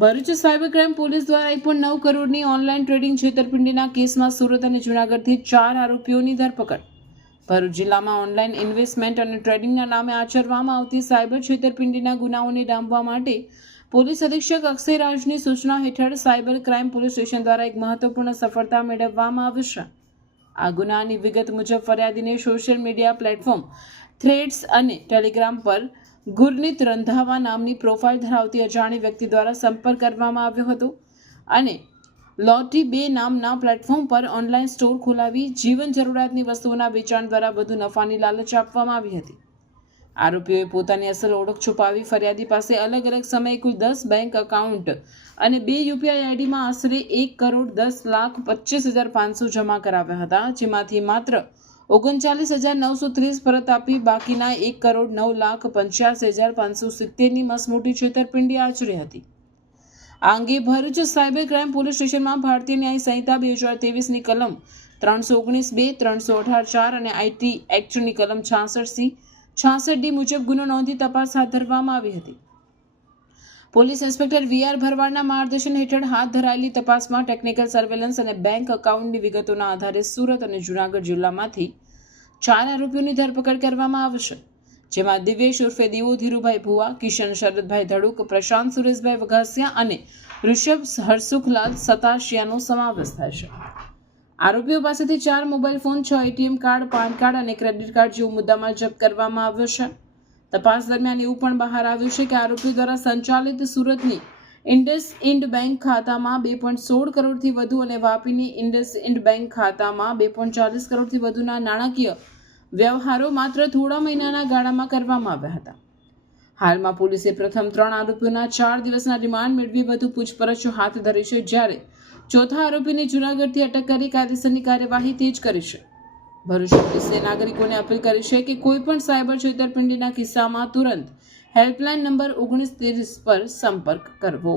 Bharuch cyber crime police દ્વારા 1.9 કરોડની online trading છેતરપિંડીના કેસમાં સુરત અને જૂનાગઢથી 4 આરોપીઓની ધરપકડ. ભરૂચ જિલ્લામાં ઓનલાઈન ઇન્વેસ્ટમેન્ટ અને ટ્રેડિંગના નામે આચરવામાં આવતી સાયબર છેતરપિંડીના ગુનાઓને ડામવા માટે પોલીસ અધિક્ષક અક્ષય રાજની સૂચના હેઠળ સાયબર ક્રાઇમ પોલીસ સ્ટેશન દ્વારા એક મહત્વપૂર્ણ સફળતા મેળવવામાં આવી છે. આ ગુનાની વિગત મુજબ ફરિયાદીને સોશિયલ મીડિયા પ્લેટફોર્મ થ્રેડ્સ અને ટેલિગ્રામ પર ગુરનીત રંધાવા નામની પ્રોફાઇલ ધરાવતી અજાણી વ્યક્તિ દ્વારા સંપર્ક કરવામાં આવ્યો હતો અને લોટી 2 નામના પ્લેટફોર્મ પર ઓનલાઈન સ્ટોર ખોલાવી જીવન જરૂરિયાતની વસ્તુઓના વેચાણ દ્વારા વધુ નફાની લાલચ આપવામાં આવી હતી. આરોપીઓએ પોતાની અસલ ઓળખ છુપાવી ફરિયાદી પાસે અલગ અલગ સમયે કુલ 10 બેંક એકાઉન્ટ અને 2 યુપીઆઈ આઈડીમાં આશરે 1,10,25,500 જમા કરાવ્યા હતા, જેમાંથી માત્ર 39,930 પરત આપી બાકીના 1,09,85,570ની મસમોટી છેતરપિંડી આચરી હતી. આ અંગે ભરૂચ સાયબર ક્રાઇમ પોલીસ સ્ટેશનમાં ભારતીય ન્યાય સંહિતા 2023ની કલમ 319(2), 318(4) અને આઈટી એક્ટની કલમ 66(c), 66(d) મુજબ ગુનો નોંધી તપાસ હાથ ધરવામાં આવી હતી. Police inspector VR. ભરવાડના માર્ગદર્શન હેઠળ હાથ ધરાયેલી તપાસમાં ટેકનિકલ સર્વેલન્સ અને બેંક એકાઉન્ટની વિગતોના આધારે સુરત અને જૂનાગઢ જિલ્લામાંથી 4 આરોપીઓની ધરપકડ કરવામાં આવશે, જેમાં દિવેશ ઉર્ફે દીવો ધીરુભાઈ ભુવા, કિશન શરદભાઈ ધડુક, પ્રશાંત સુરેશભાઈ વઘાસિયા અને ઋષભ હરસુખલાલ સતાશિયાનો સમાવેશ થાય છે. આરોપીઓ પાસેથી 4 mobile phone, 6 ATM card, PAN card અને ક્રેડિટ કાર્ડ જેવો મુદ્દામાલ જપ્ત કરવામાં આવ્યો છે. તપાસ દરમિયાન એવું પણ બહાર આવ્યું છે કે આરોપીઓ દ્વારા સંચાલિત સુરતની ઇન્ડસઇન્ડ બેંક ખાતામાં 2.16 કરોડથી વધુ અને વાપીની ઇન્ડસઇન્ડ બેંક ખાતામાં 2.40 કરોડથી વધુના નાણાકીય વ્યવહારો માત્ર થોડા મહિનાના ગાળામાં કરવામાં આવ્યા હતા. હાલમાં પોલીસે પ્રથમ 3 આરોપીઓના 4 દિવસના રિમાન્ડ મેળવી વધુ પૂછપરછો હાથ ધરી છે, જ્યારે ચોથા આરોપીને જૂનાગઢથી અટક કરી કાયદેસરની કાર્યવાહી તેજ કરી છે. ભરૂચ પોલીસે નાગરિકોને અપીલ કરી છે કે કોઈ પણ સાયબર છેતરપિંડીના કિસ્સામાં તુરંત હેલ્પલાઇન નંબર 1930 પર સંપર્ક કરવો.